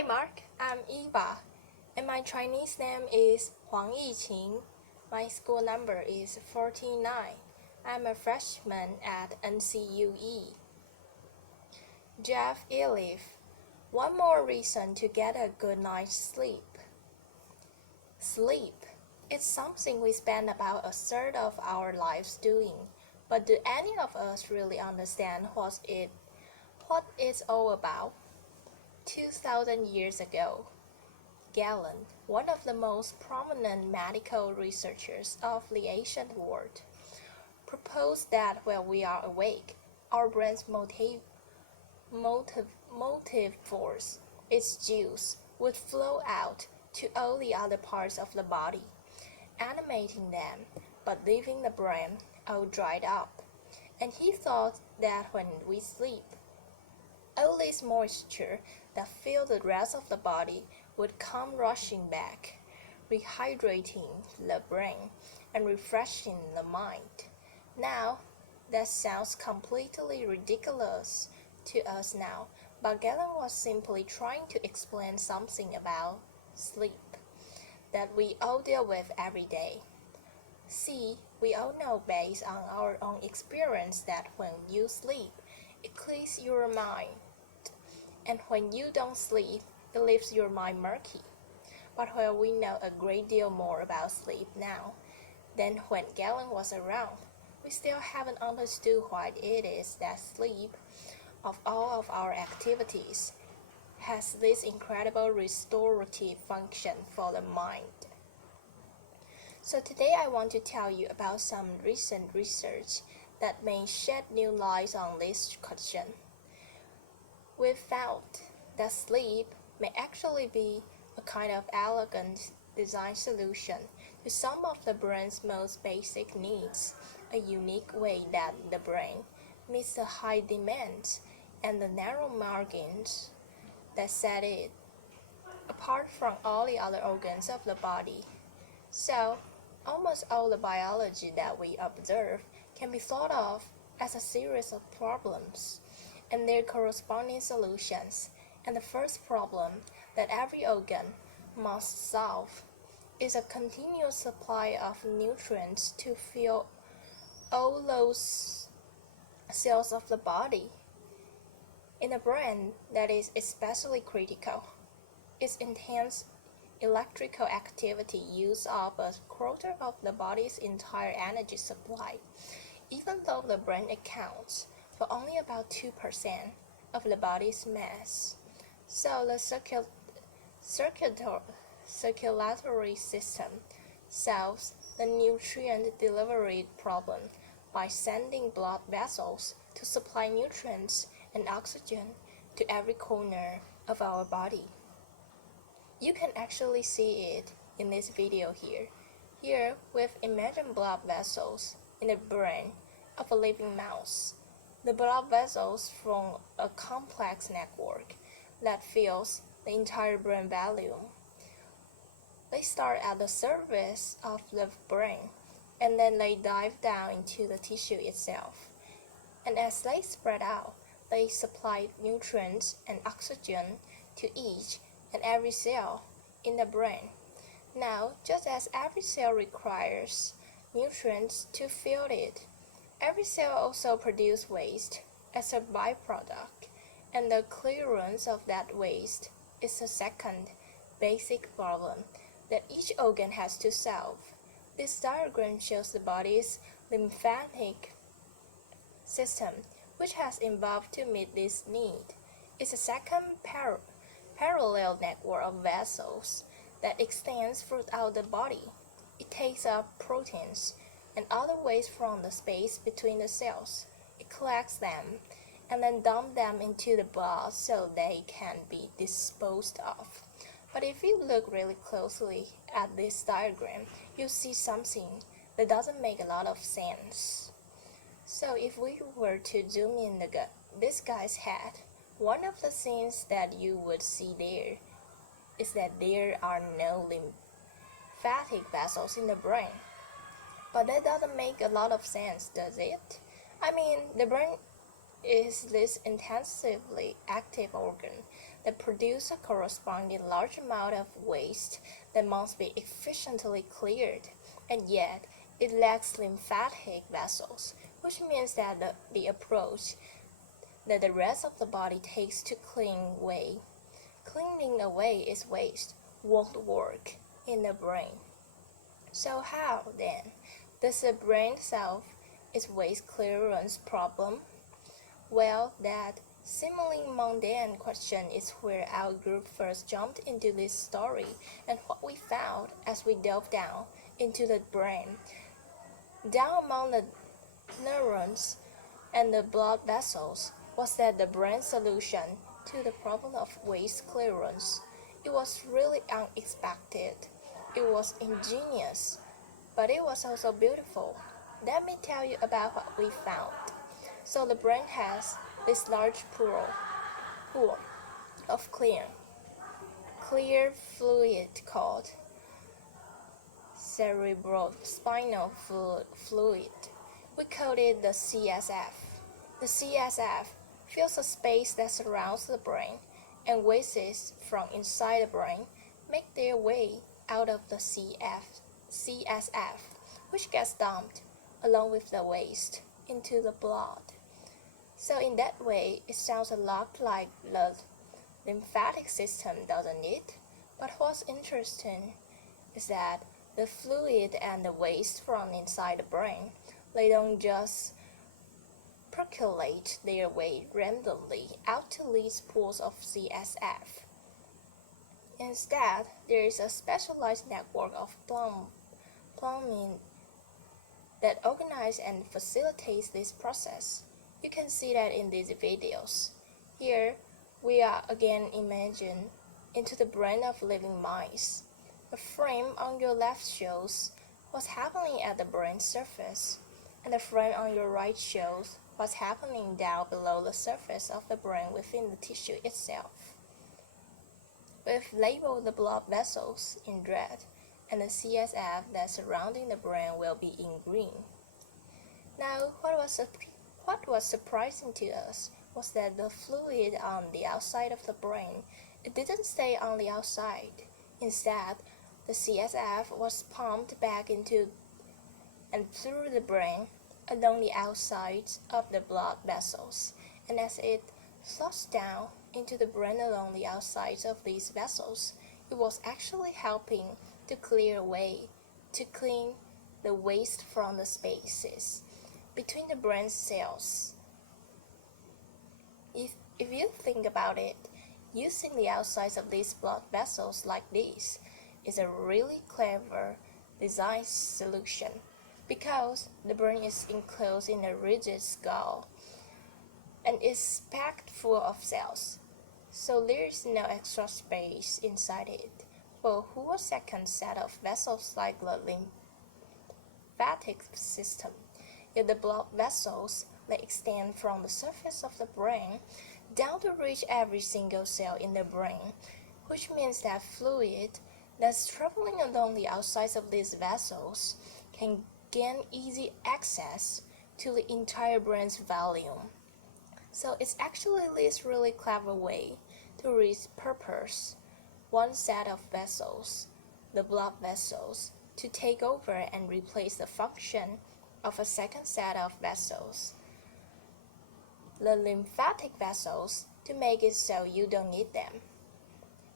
Hi Mark, I'm Eva, and my Chinese name is Huang Yiqing. My school number is 49. I'm a freshman at NCUE. Jeff Iliff, one more reason to get a good night's sleep. Sleep. It's something we spend about a third of our lives doing, but do any of us really understand what it's all about? 2,000 years ago, Galen, one of the most prominent medical researchers of the ancient world, proposed that when we are awake, our brain's motive force, its juice, would flow out to all the other parts of the body, animating them, but leaving the brain all dried up. And he thought that when we sleep, all this moisture that filled the rest of the body would come rushing back, rehydrating the brain and refreshing the mind. Now, that sounds completely ridiculous to us now, but Galen was simply trying to explain something about sleep that we all deal with every day. See, we all know based on our own experience that when you sleep, it clears your mind, and when you don't sleep, it leaves your mind murky. But while we know a great deal more about sleep now than when Galen was around, we still haven't understood why it is that sleep, of all of our activities, has this incredible restorative function for the mind. So today I want to tell you about some recent research that may shed new light on this question. We've found that sleep may actually be a kind of elegant design solution to some of the brain's most basic needs, a unique way that the brain meets the high demands and the narrow margins that set it apart from all the other organs of the body. So, almost all the biology that we observe can be thought of as a series of problems and their corresponding solutions. And the first problem that every organ must solve is a continuous supply of nutrients to fill all those cells of the body. In the brain, that is especially critical. Its intense electrical activity uses up a quarter of the body's entire energy supply, even though the brain accounts for only about 2% of the body's mass. So the circulatory system solves the nutrient delivery problem by sending blood vessels to supply nutrients and oxygen to every corner of our body. You can actually see it in this video here. Here, we've imagined blood vessels in the brain of a living mouse. The blood vessels form a complex network that fills the entire brain volume. They start at the surface of the brain, and then they dive down into the tissue itself. And as they spread out, they supply nutrients and oxygen to each and every cell in the brain. Now, just as every cell requires nutrients to fuel it, every cell also produces waste as a byproduct, and the clearance of that waste is the second basic problem that each organ has to solve. This diagram shows the body's lymphatic system, which has evolved to meet this need. It's a second parallel network of vessels that extends throughout the body. It takes up proteins and other waste from the space between the cells. It collects them and then dumps them into the blood so they can be disposed of. But if you look really closely at this diagram, you see something that doesn't make a lot of sense. So if we were to zoom in this guy's head, one of the things that you would see there is that there are no lymphatic vessels in the brain. But that doesn't make a lot of sense, does it? I mean, the brain is this intensively active organ that produce a corresponding large amount of waste that must be efficiently cleared, and yet it lacks lymphatic vessels, which means that the approach that the rest of the body takes to cleaning away its waste won't work in the brain. So how, then, does the brain solve its waste clearance problem? Well, that seemingly mundane question is where our group first jumped into this story, and what we found as we dove down into the brain, down among the neurons and the blood vessels, was that the brain's solution to the problem of waste clearance. It was really unexpected. It was ingenious, but it was also beautiful. Let me tell you about what we found. So the brain has this large pool of clear fluid called cerebrospinal fluid. We call it the CSF. The CSF fills the space that surrounds the brain, and wastes from inside the brain make their way out of the CSF, which gets dumped along with the waste into the blood. So in that way, it sounds a lot like the lymphatic system, doesn't it? But what's interesting is that the fluid and the waste from inside the brain, they don't just percolate their way randomly out to these pools of CSF. Instead, there is a specialized network of plumbing that organizes and facilitates this process. You can see that in these videos. Here, we are again imagined into the brain of living mice. The frame on your left shows what's happening at the brain surface, and the frame on your right shows what's happening down below the surface of the brain within the tissue itself. We've labeled the blood vessels in red, and the CSF that's surrounding the brain will be in green. Now, what was surprising to us was that the fluid on the outside of the brain, it didn't stay on the outside. Instead, the CSF was pumped back into and through the brain along the outsides of the blood vessels, and as it flushed down into the brain along the outsides of these vessels, it was actually helping to clean the waste from the spaces between the brain cells. If you think about it, using the outsides of these blood vessels like this is a really clever design solution, because the brain is enclosed in a rigid skull and is packed full of cells, so there is no extra space inside it for a whole second set of vessels like the lymphatic system. Yet the blood vessels, they extend from the surface of the brain down to reach every single cell in the brain, which means that fluid that's traveling along the outsides of these vessels can gain easy access to the entire brain's volume. So it's actually this really clever way to repurpose one set of vessels, the blood vessels, to take over and replace the function of a second set of vessels, the lymphatic vessels, to make it so you don't need them.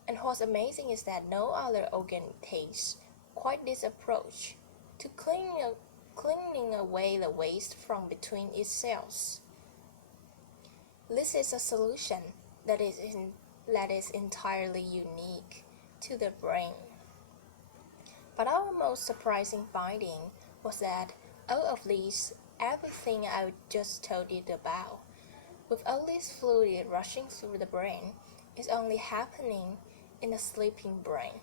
And what's amazing is that no other organ takes quite this approach to cleaning away the waste from between its cells. This is a solution that is entirely unique to the brain. But our most surprising finding was that all of these, everything I just told you about, with all this fluid rushing through the brain, is only happening in a sleeping brain.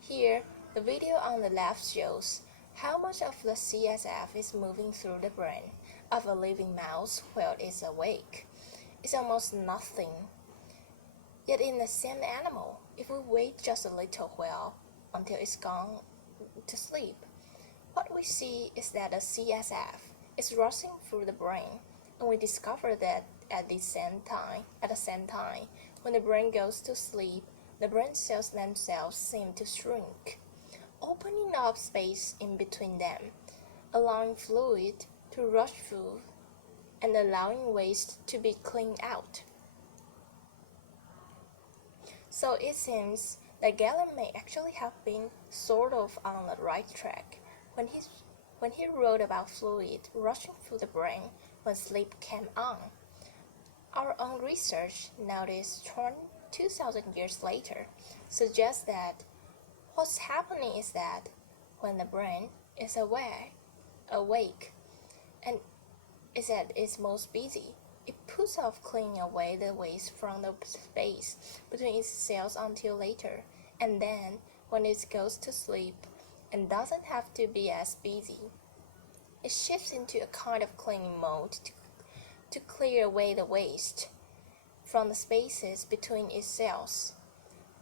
Here, the video on the left shows how much of the CSF is moving through the brain of a living mouse while it's awake. It's almost nothing. Yet in the same animal, if we wait just a little while until it's gone to sleep, what we see is that the CSF is rushing through the brain, and we discover that at the same time, When the brain goes to sleep, the brain cells themselves seem to shrink, opening up space in between them, allowing fluid to rush through and allowing waste to be cleaned out. So it seems that Galen may actually have been sort of on the right track when he wrote about fluid rushing through the brain when sleep came on. Our own research, nowadays 2,000 years later, suggests that what's happening is that when the brain is awake, and is at its most busy, it puts off cleaning away the waste from the space between its cells until later, and then when it goes to sleep and doesn't have to be as busy, it shifts into a kind of cleaning mode to clear away the waste from the spaces between its cells,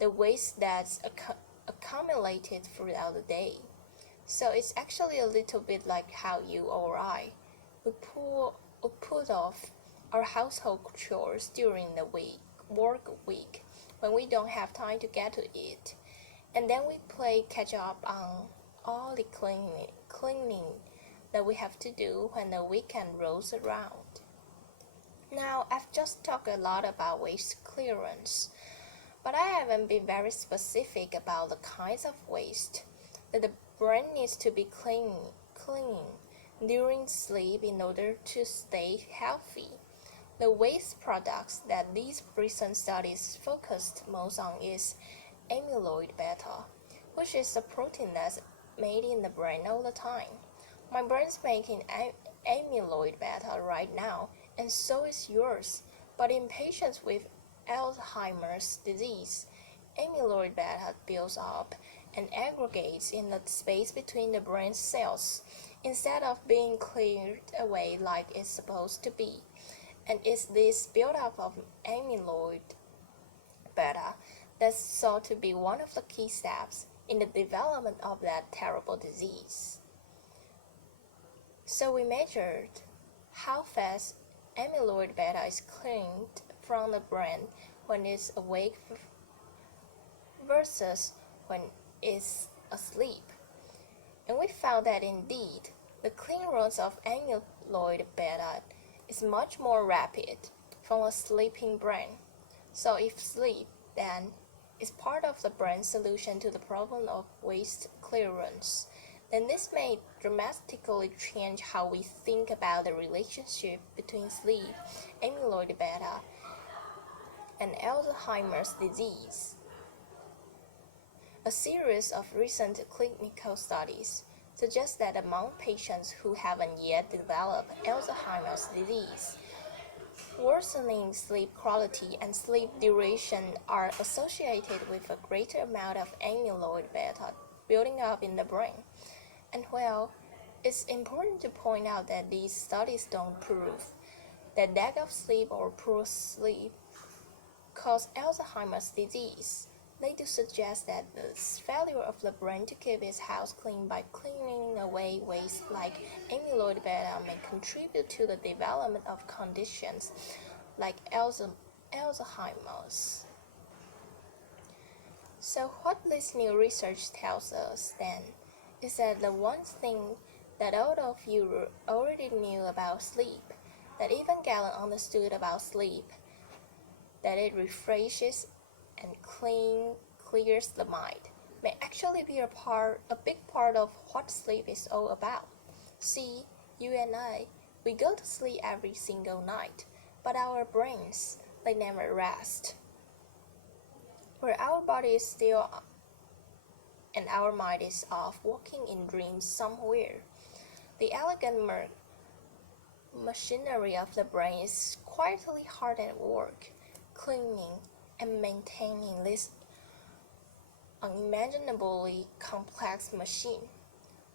the waste that's accumulated throughout the day. So it's actually a little bit like how you or I would put off our household chores during the work week, when we don't have time to get to it, and then we play catch up on all the cleaning that we have to do when the weekend rolls around. Now, I've just talked a lot about waste clearance, but I haven't been very specific about the kinds of waste that the brain needs to be cleaning during sleep in order to stay healthy. The waste products that these recent studies focused most on is amyloid beta, which is a protein that's made in the brain all the time. My brain's making amyloid beta right now, and so is yours. But in patients with Alzheimer's disease, amyloid beta builds up and aggregates in the space between the brain cells instead of being cleared away like it's supposed to be. And it's this buildup of amyloid beta that's thought to be one of the key steps in the development of that terrible disease. So we measured how fast amyloid beta is cleaned from the brain when it's awake versus when it's asleep. And we found that indeed, the clearance of amyloid beta is much more rapid from a sleeping brain. So if sleep, then, is part of the brain's solution to the problem of waste clearance, then this may dramatically change how we think about the relationship between sleep, amyloid beta, and Alzheimer's disease. A series of recent clinical studies suggests that among patients who haven't yet developed Alzheimer's disease, worsening sleep quality and sleep duration are associated with a greater amount of amyloid beta building up in the brain. And well, it's important to point out that these studies don't prove that lack of sleep or poor sleep cause Alzheimer's disease. They do suggest that the failure of the brain to keep its house clean by cleaning away waste like amyloid beta may contribute to the development of conditions like Alzheimer's. So what this new research tells us then is that the one thing that all of you already knew about sleep, that even Galen understood about sleep, that it refreshes and clears the mind, may actually be a big part of what sleep is all about. See, you and I, we go to sleep every single night, but our brains, they never rest. Where our body is still and our mind is off walking in dreams somewhere, the elegant machinery of the brain is quietly hard at work, cleaning and maintaining this unimaginably complex machine.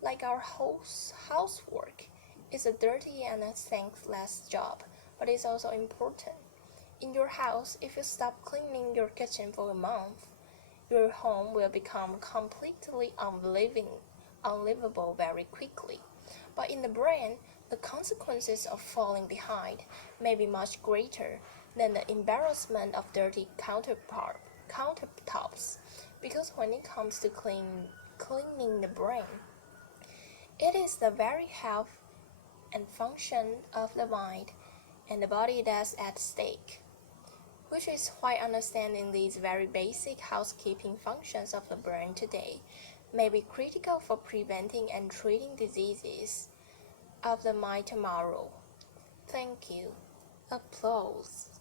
Like our whole housework is a dirty and a thankless job, but it's also important. In your house, if you stop cleaning your kitchen for a month, your home will become completely unlivable very quickly. But in the brain, the consequences of falling behind may be much greater than the embarrassment of dirty countertops, because when it comes to cleaning the brain, it is the very health and function of the mind and the body that's at stake, which is why understanding these very basic housekeeping functions of the brain today may be critical for preventing and treating diseases of the mind tomorrow. Thank you. Applause.